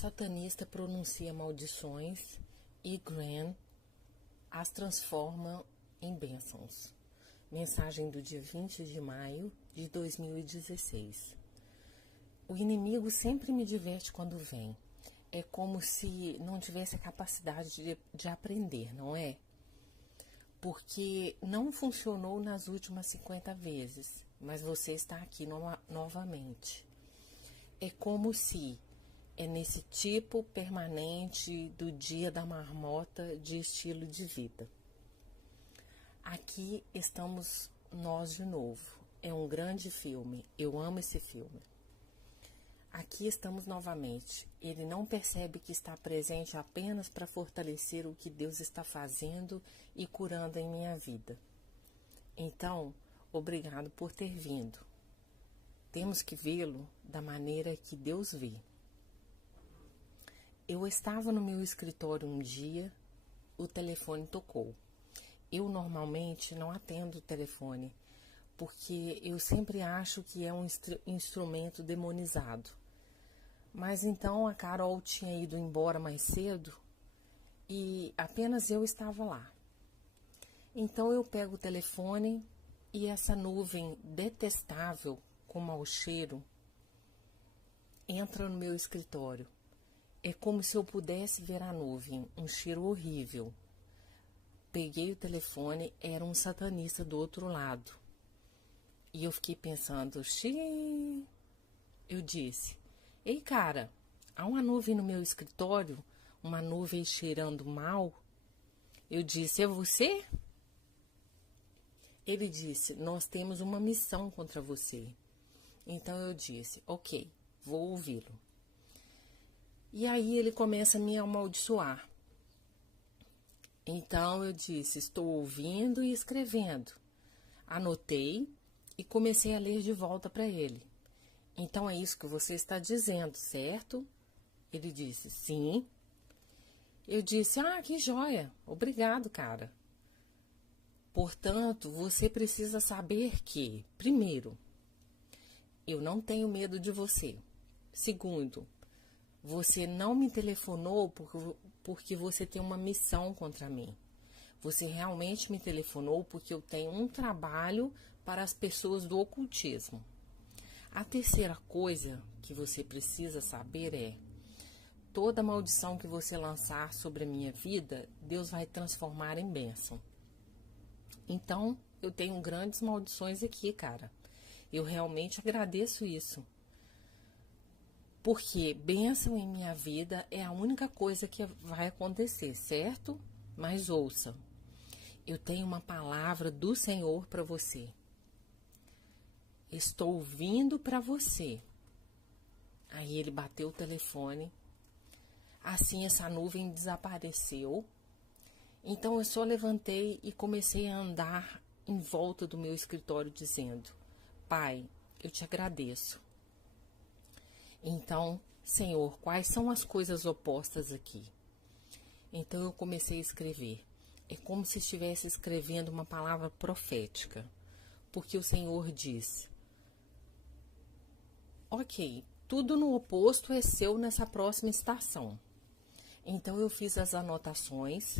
Satanista pronuncia maldições e Gran as transforma em bênçãos. Mensagem do dia 20 de maio de 2016. O inimigo sempre me diverte quando vem. É como se não tivesse a capacidade de aprender, não é? Porque não funcionou nas últimas 50 vezes, mas você está aqui novamente. É como se é nesse tipo permanente do dia da marmota de estilo de vida. Aqui estamos nós de novo. É um grande filme. Eu amo esse filme. Aqui estamos novamente. Ele não percebe que está presente apenas para fortalecer o que Deus está fazendo e curando em minha vida. Então, obrigado por ter vindo. Temos que vê-lo da maneira que Deus vê. Eu estava no meu escritório um dia, o telefone tocou. Eu normalmente não atendo o telefone, porque eu sempre acho que é um instrumento demonizado. Mas então a Carol tinha ido embora mais cedo e apenas eu estava lá. Então eu pego o telefone e essa nuvem detestável com mau cheiro entra no meu escritório. É como se eu pudesse ver a nuvem, um cheiro horrível. Peguei o telefone, era um satanista do outro lado. E eu fiquei pensando, xiii. Eu disse, ei cara, há uma nuvem no meu escritório, uma nuvem cheirando mal. Eu disse, é você? Ele disse, nós temos uma missão contra você. Então eu disse, ok, vou ouvi-lo. E aí ele começa a me amaldiçoar. Então eu disse, estou ouvindo e escrevendo. Anotei e comecei a ler de volta para ele. Então é isso que você está dizendo, certo? Ele disse, sim. Eu disse, que joia, obrigado, cara. Portanto, você precisa saber que, primeiro, eu não tenho medo de você. Segundo, você não me telefonou porque você tem uma missão contra mim. Você realmente me telefonou porque eu tenho um trabalho para as pessoas do ocultismo. A terceira coisa que você precisa saber é: toda maldição que você lançar sobre a minha vida, Deus vai transformar em bênção. Então, eu tenho grandes maldições aqui, cara. Eu realmente agradeço isso. Porque bênção em minha vida é a única coisa que vai acontecer, certo? Mas ouça, eu tenho uma palavra do Senhor para você. Estou vindo para você. Aí ele bateu o telefone. Assim essa nuvem desapareceu. Então eu só levantei e comecei a andar em volta do meu escritório dizendo: Pai, eu te agradeço. Então, Senhor, quais são as coisas opostas aqui? Então eu comecei a escrever. É como se estivesse escrevendo uma palavra profética. Porque o Senhor diz: ok, tudo no oposto é seu nessa próxima estação. Então eu fiz as anotações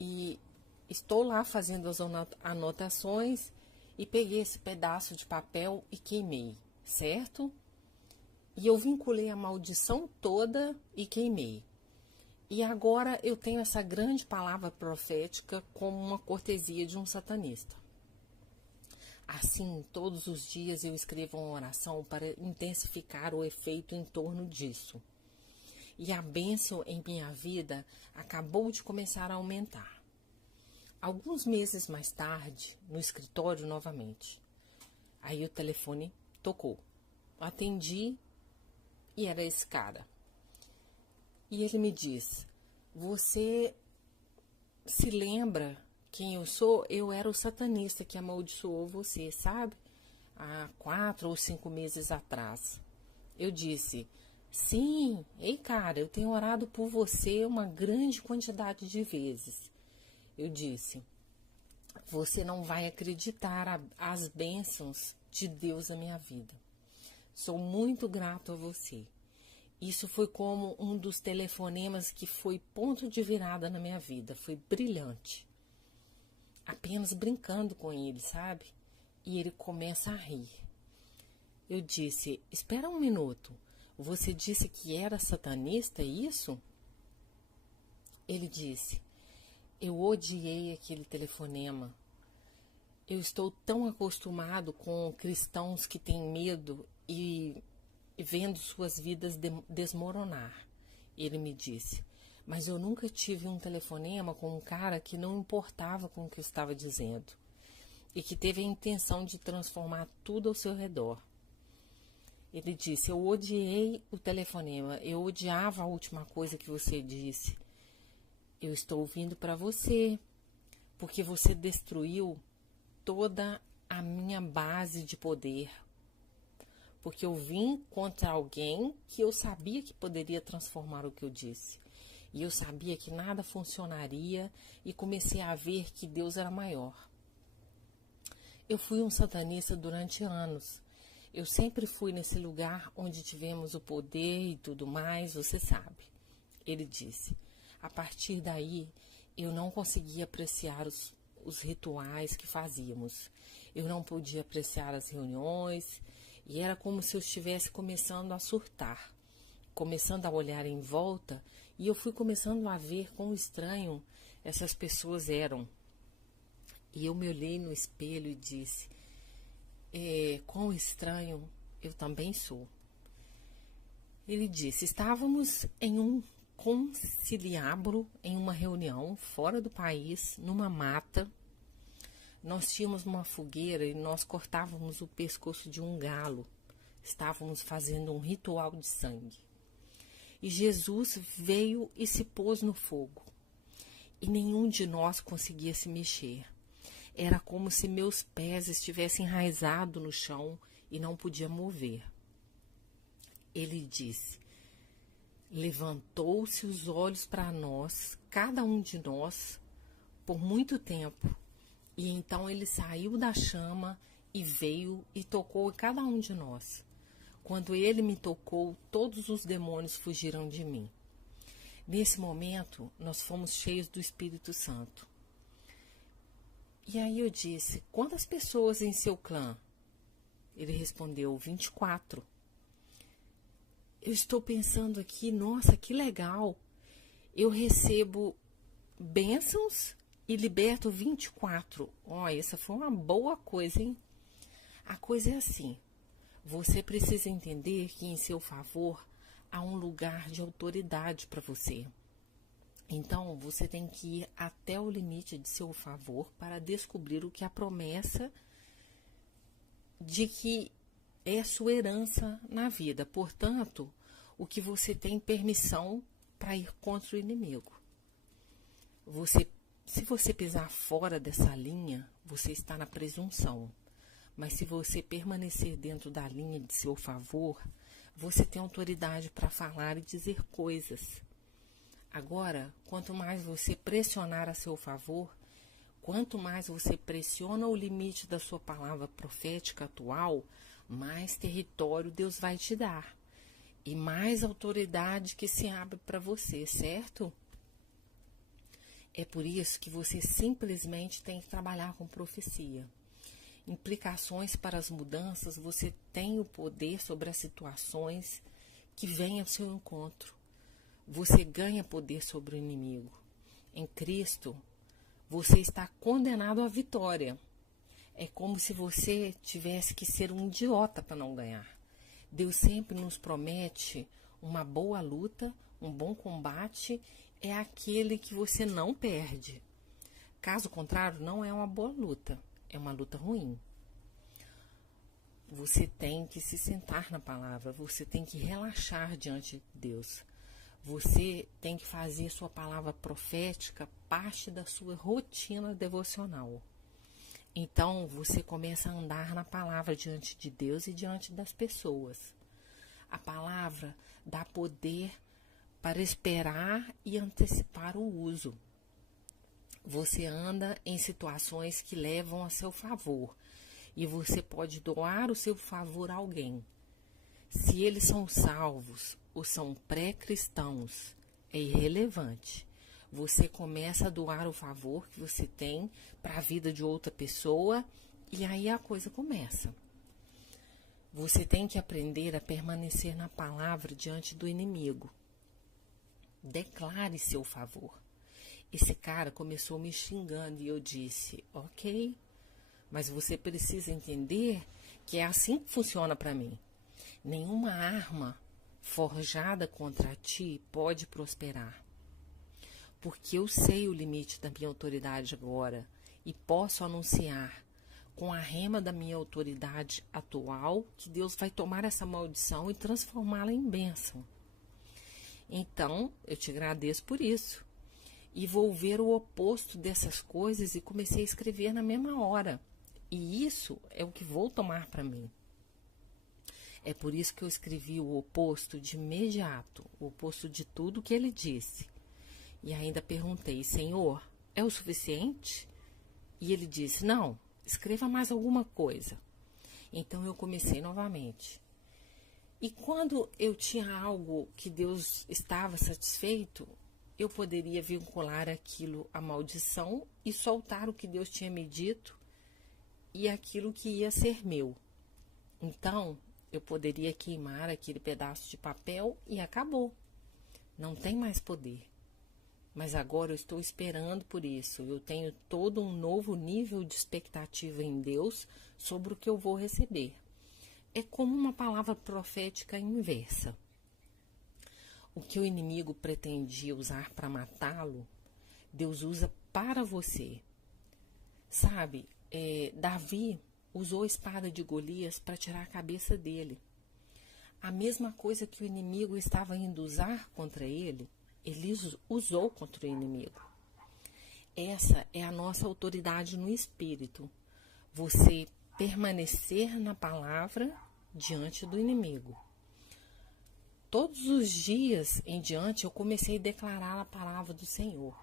e estou lá fazendo as anotações e peguei esse pedaço de papel e queimei, certo? E eu vinculei a maldição toda e queimei. E agora eu tenho essa grande palavra profética como uma cortesia de um satanista. Assim, todos os dias eu escrevo uma oração para intensificar o efeito em torno disso. E a bênção em minha vida acabou de começar a aumentar. Alguns meses mais tarde, no escritório novamente. Aí o telefone tocou. Atendi e era esse cara. E ele me diz: você se lembra quem eu sou? Eu era o satanista que amaldiçoou você, sabe? Há 4 ou 5 meses atrás. Eu disse: sim, ei cara, eu tenho orado por você uma grande quantidade de vezes. Eu disse: você não vai acreditar as bênçãos de Deus na minha vida. Sou muito grato a você. Isso foi como um dos telefonemas que foi ponto de virada na minha vida. Foi brilhante. Apenas brincando com ele, sabe? E ele começa a rir. Eu disse, espera um minuto. Você disse que era satanista, é isso? Ele disse, eu odiei aquele telefonema. Eu estou tão acostumado com cristãos que têm medo e vendo suas vidas desmoronar. Ele me disse, mas eu nunca tive um telefonema com um cara que não importava com o que eu estava dizendo e que teve a intenção de transformar tudo ao seu redor. Ele disse, eu odiei o telefonema, eu odiava a última coisa que você disse. Eu estou ouvindo para você, porque você destruiu toda a minha base de poder. Porque eu vim contra alguém que eu sabia que poderia transformar o que eu disse. E eu sabia que nada funcionaria e comecei a ver que Deus era maior. Eu fui um satanista durante anos. Eu sempre fui nesse lugar onde tivemos o poder e tudo mais, você sabe. Ele disse. A partir daí, eu não conseguia apreciar os rituais que fazíamos. Eu não podia apreciar as reuniões e era como se eu estivesse começando a surtar, começando a olhar em volta e eu fui começando a ver quão estranho essas pessoas eram. E eu me olhei no espelho e disse, quão estranho eu também sou. Ele disse, estávamos em um conciliábulo, em uma reunião fora do país, numa mata. Nós tínhamos uma fogueira e nós cortávamos o pescoço de um galo. Estávamos fazendo um ritual de sangue. E Jesus veio e se pôs no fogo. E nenhum de nós conseguia se mexer. Era como se meus pés estivessem enraizados no chão e não podia mover. Ele disse, levantou-se os olhos para nós, cada um de nós, por muito tempo. E então ele saiu da chama e veio e tocou em cada um de nós. Quando ele me tocou, todos os demônios fugiram de mim. Nesse momento, nós fomos cheios do Espírito Santo. E aí eu disse, quantas pessoas em seu clã? Ele respondeu, 24. Eu estou pensando aqui, nossa, que legal. Eu recebo bênçãos e liberto 24. Olha, essa foi uma boa coisa, hein? A coisa é assim, você precisa entender que em seu favor há um lugar de autoridade para você. Então, você tem que ir até o limite de seu favor para descobrir o que é a promessa de que é sua herança na vida. Portanto, o que você tem permissão para ir contra o inimigo. Se você pisar fora dessa linha, você está na presunção. Mas se você permanecer dentro da linha de seu favor, você tem autoridade para falar e dizer coisas. Agora, quanto mais você pressionar a seu favor, quanto mais você pressiona o limite da sua palavra profética atual, mais território Deus vai te dar. E mais autoridade que se abre para você, certo? É por isso que você simplesmente tem que trabalhar com profecia. Implicações para as mudanças, você tem o poder sobre as situações que vêm ao seu encontro. Você ganha poder sobre o inimigo. Em Cristo, você está condenado à vitória. É como se você tivesse que ser um idiota para não ganhar. Deus sempre nos promete uma boa luta, um bom combate, é aquele que você não perde. Caso contrário, não é uma boa luta, é uma luta ruim. Você tem que se sentar na palavra, você tem que relaxar diante de Deus. Você tem que fazer sua palavra profética parte da sua rotina devocional. Então, você começa a andar na palavra diante de Deus e diante das pessoas. A palavra dá poder para esperar e antecipar o uso. Você anda em situações que levam a seu favor e você pode doar o seu favor a alguém. Se eles são salvos, ou são pré-cristãos, é irrelevante. Você começa a doar o favor que você tem para a vida de outra pessoa e aí a coisa começa. Você tem que aprender a permanecer na palavra diante do inimigo. Declare seu favor. Esse cara começou me xingando e eu disse, ok, mas você precisa entender que é assim que funciona para mim. Nenhuma arma forjada contra ti pode prosperar. Porque eu sei o limite da minha autoridade agora e posso anunciar com a rema da minha autoridade atual que Deus vai tomar essa maldição e transformá-la em bênção. Então, eu te agradeço por isso. E vou ver o oposto dessas coisas e comecei a escrever na mesma hora. E isso é o que vou tomar para mim. É por isso que eu escrevi o oposto de imediato, o oposto de tudo que ele disse. E ainda perguntei, Senhor, é o suficiente? E ele disse, não, escreva mais alguma coisa. Então eu comecei novamente. E quando eu tinha algo que Deus estava satisfeito, eu poderia vincular aquilo à maldição e soltar o que Deus tinha me dito e aquilo que ia ser meu. Então, eu poderia queimar aquele pedaço de papel e acabou. Não tem mais poder. Mas agora eu estou esperando por isso. Eu tenho todo um novo nível de expectativa em Deus sobre o que eu vou receber. É como uma palavra profética inversa. O que o inimigo pretendia usar para matá-lo, Deus usa para você. Sabe, Davi usou a espada de Golias para tirar a cabeça dele. A mesma coisa que o inimigo estava indo usar contra ele, ele usou contra o inimigo. Essa é a nossa autoridade no espírito. Você permanecer na palavra diante do inimigo. Todos os dias em diante eu comecei a declarar a palavra do Senhor.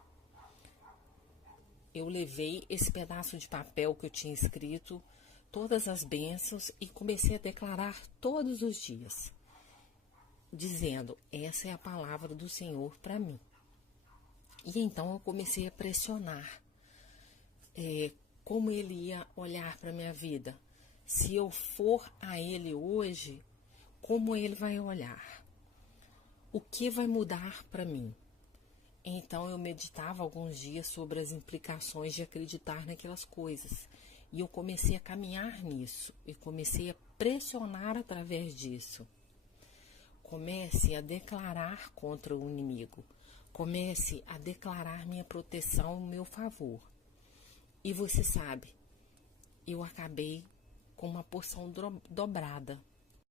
Eu levei esse pedaço de papel que eu tinha escrito, todas as bênçãos, e comecei a declarar todos os dias, dizendo, essa é a palavra do Senhor para mim. E então eu comecei a pressionar como ele ia olhar para a minha vida. Se eu for a ele hoje, como ele vai olhar? O que vai mudar para mim? Então eu meditava alguns dias sobre as implicações de acreditar naquelas coisas. E eu comecei a caminhar nisso. E comecei a pressionar através disso. Comece a declarar contra o inimigo. Comece a declarar minha proteção, meu favor. E você sabe, eu acabei com uma porção dobrada.